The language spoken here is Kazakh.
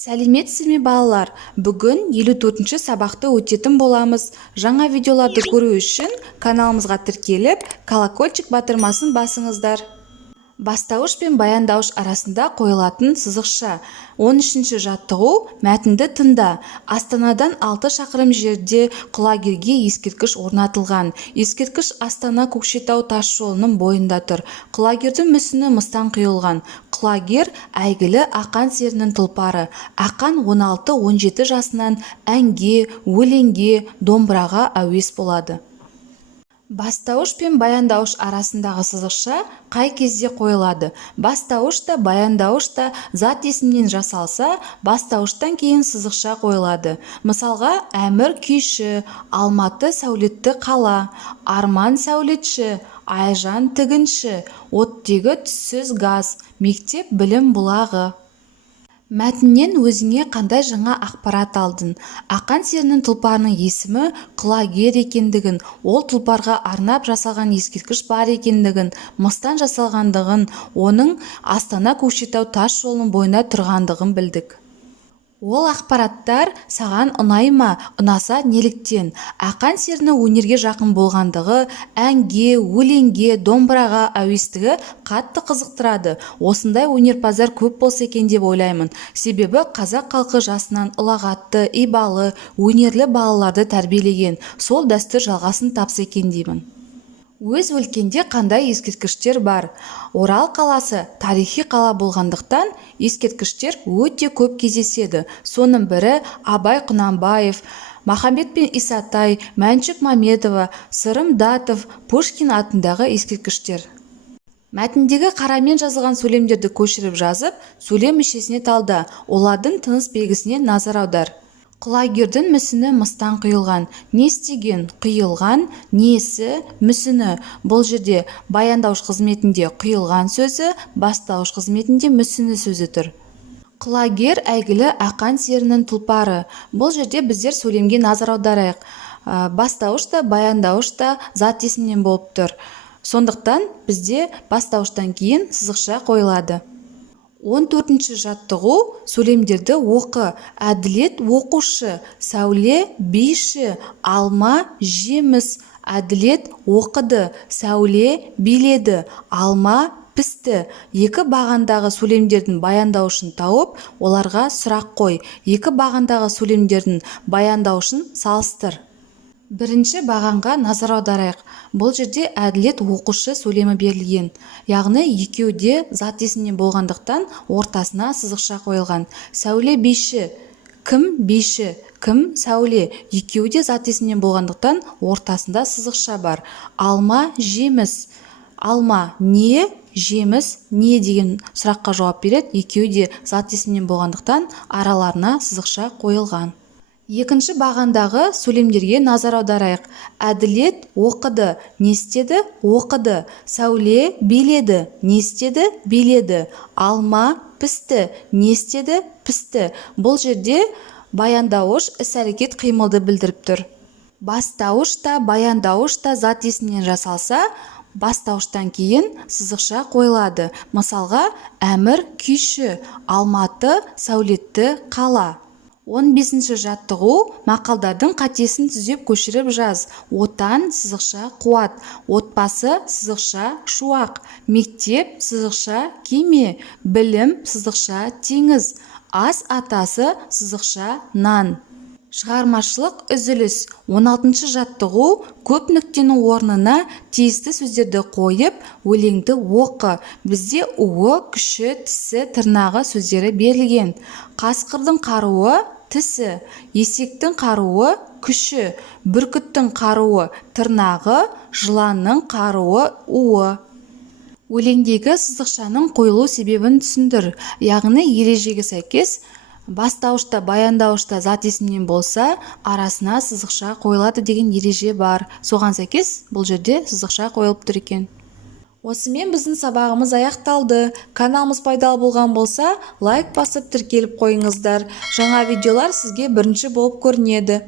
Сәлеметсіз ме балалар? Бүгін 54-ші сабақты өтетін боламыз. Жаңа видеоларды көру үшін каналымызға тіркеліп, колокольчик батырмасын басыңыздар. Бастауыш пен баяндауыш арасында қойылатын сызықша. 13-ші жаттығу мәтінді тыңда. Астанадан 6 шақырым жерде құлагерге ескерткіш орнатылған. Ескерткіш Астана-Көкшетау тас жолының бойында тұр. Құлагердің мүсіні мыстан құйылған. Құлагер әйгілі ақан серінің тұлпары. Ақан 16-17 жасынан әнге, өлеңге, домбыраға әуес болады. Бастауыш пен баяндауыш арасындағы сызықша қай кезде қойылады? Бастауыш та, баяндауыш та зат есімнен жасалса, бастауыштан кейін сызықша қойылады. Мысалға, Әмір күйші, Алматы сәулетті қала, Арман сәулетші, Айжан тігінші, оттегі түссіз газ, мектеп білім бұлағы. Мәтіннен өзіңе қандай жаңа ақпарат алдың? Ақан серінің тұлпарының есімі құлагер екендігін, ол тұлпарға арнап жасалған ескерткіш бар екендігін, мыстан жасалғандығын, оның Астана-Көкшетау тас жолының бойында тұрғандығын білдік. Ол ақпараттар саған ұнай ма? Ұнаса неліктен? Ақан серінің өнерге жақын болғандығы, әнге, өлеңге, домбыраға әуестігі қатты қызықтырады. Осындай өнерпаздар көп болса екен деп ойлаймын. Себебі қазақ халқы жасынан ұлағатты, ибалы, өнерлі балаларды тәрбиелеген. Сол дәстүр жалғасын тапса екен деймін. Өз өлкенде қандай ескерткіштер бар? Орал қаласы тарихи қала болғандықтан ескерткіштер өте көп кездеседі. Соның бірі Абай Құнанбаев, Махамбет пен Исатай, Мәншүк Мәметова, Сырым Датов, Пушкин атындағы ескерткіштер. Мәтіндегі қарамен жазылған сөйлемдерді көшіріп жазып, сөйлем мүшесіне талда, олардың тыныс белгісіне назар аудар. Құлагердің мүсіні мыстан құйылған. Не істеген? Құйылған, несі, мүсіні. Бұл жерде баяндауыш қызметінде құйылған сөзі, бастауыш қызметінде мүсіні сөзі тұр. Құлагер әйгілі ақан серінің тұлпары. Бұл жерде біздер сөйлемге назар аударайық. Бастауыш та, баяндауыш та зат есімнен болып тұр. Сондықтан бізде бастауыштан кейін сызықша қойылады. 14-ші жаттығу сөйлемдерді оқы. Әділет оқушы, Сәуле биші, Алма жеміс. Әділет оқыды, Сәуле биледі, Алма пісті. Екі бағандағы сөйлемдердің баяндаушын тауып, оларға сұрақ қой. Екі бағандағы сөйлемдердің баяндаушын салыстыр. Бірінші бағанға назар аударайық. Бұл жерде әділет оқушы сөйлемі берілген. Яғни екеуі де зат есімнен болғандықтан ортасына сызықша қойылған. Сәуле биші. Кім биші? Кім Сәуле? Екеуі де зат есімнен болғандықтан ортасында сызықша бар. Алма жеміс. Алма не? Жеміс не деген сұраққа жауап береді. Екеуі де зат есімнен болғандықтан араларына сызықша қойылған. Екінші бағандағы сөйлемдерге назар аударайық. Әділет оқыды. Не істеді? Оқыды. Сәуле биледі. Не істеді? Биледі. Алма пісті. Не істеді? Пісті. Бұл жерде баяндауыш іс-әрекет қимылды білдіріп тұр. Бастауыш та, баяндауыш та зат есімнен жасалса, бастауыштан кейін сызықша қойылады. Мысалға, Әмір күйші, Алматы сәулетті қала. 15-ші жаттығу мақалдардың қатесін түзеп көшіріп жаз. Отан сызықша қуат, отбасы сызықша шуақ, мектеп сызықша кеме, білім сызықша теңіз, ас атасы сызықша нан. Шығармашылық үзіліс. 16-ші жаттығу көп нүктенің орнына тиісті сөздерді қойып, өлеңді оқы. Бізде уы, күші, тісі, тырнағы сөздері берілген. Қасқырдың қаруы тісі, есектің қаруы күші, бүркіттің қаруы тырнағы, жыланның қаруы уы. Өлеңдегі сызықшаның қойылу себебін түсіндір. Яғни ережеге сәйкес бастауышта, баяндауышта зат есімнен болса, арасына сызықша қойылады деген ереже бар. Соған сәйкес бұл жерде сызықша қойылып тұр екен. Осымен біздің сабағымыз аяқталды. Каналымыз пайдалы болған болса, лайк басып тіркеліп қойыңыздар. Жаңа видеолар сізге бірінші болып көрінеді.